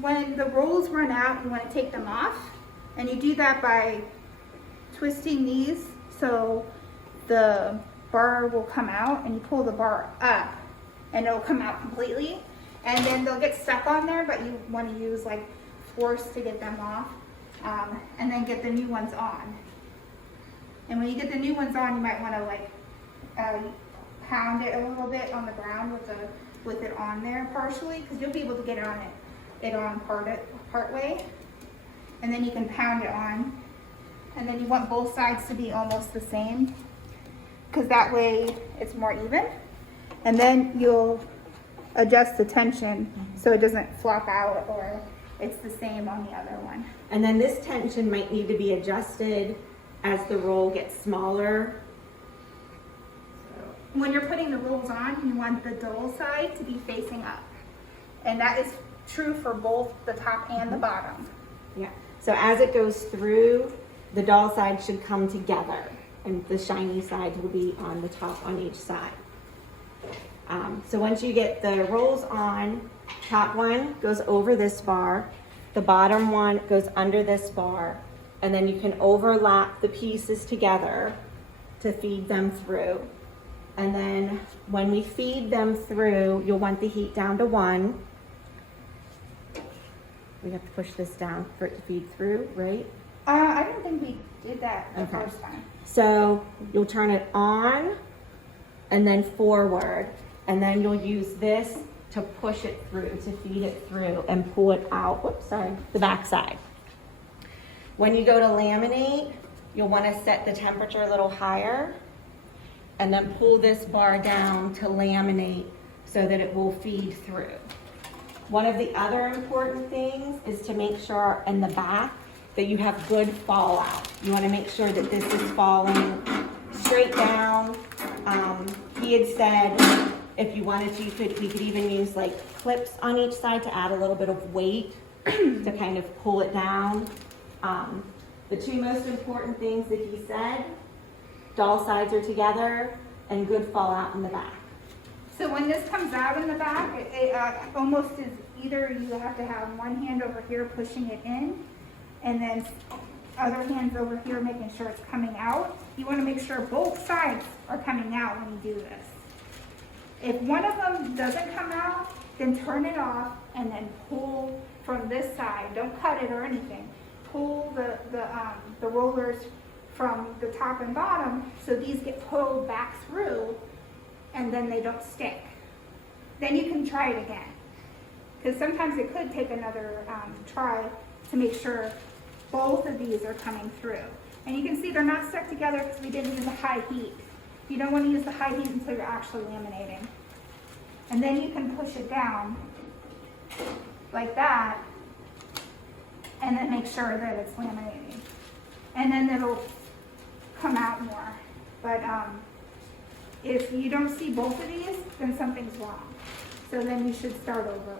when the rolls run out, you want to take them off, and you do that by twisting these so the bar will come out, and you pull the bar up and it'll come out completely, and then they'll get stuck on there, but you want to use like force to get them off, and then get the new ones on. And when you get the new ones on, you might want to like pound it a little bit on the ground with it on there partially, because you'll be able to get it on part way, and then you can pound it on, and then you want both sides to be almost the same, because that way it's more even, and then you'll adjust the tension so it doesn't flop out or it's the same on the other one. And then this tension might need to be adjusted as the roll gets smaller. When you're putting the rolls on, you want the dull side to be facing up. And that is true for both the top and the bottom. Yeah. So as it goes through, the dull side should come together, and the shiny sides will be on the top on each side. So once you get the rolls on, top one goes over this bar, the bottom one goes under this bar, and then you can overlap the pieces together to feed them through. And then when we feed them through, you'll want the heat down to 1. We have to push this down for it to feed through, right? I don't think we did that the first time. So you'll turn it on and then forward, and then you'll use this to push it through, to feed it through and pull it out, whoops, sorry, the back side. When you go to laminate, you'll want to set the temperature a little higher, and then pull this bar down to laminate so that it will feed through. One of the other important things is to make sure in the back that you have good fallout. You want to make sure that this is falling straight down. He had said if you wanted to, we could even use like clips on each side to add a little bit of weight to kind of pull it down. The two most important things that he said: dull sides are together and good fallout in the back. So when this comes out in the back, it almost is either you have to have one hand over here pushing it in, and then other hands over here making sure it's coming out. You want to make sure both sides are coming out when you do this. If one of them doesn't come out, then turn it off and then pull from this side. Don't cut it or anything. Pull the rollers from the top and bottom so these get pulled back through, and then they don't stick. Then you can try it again, because sometimes it could take another try to make sure both of these are coming through. And you can see they're not stuck together because we didn't use a high heat. You don't want to use the high heat until you're actually laminating. And then you can push it down like that, and then make sure that it's laminating. And then it'll come out more. But if you don't see both of these, then something's wrong. So then you should start over.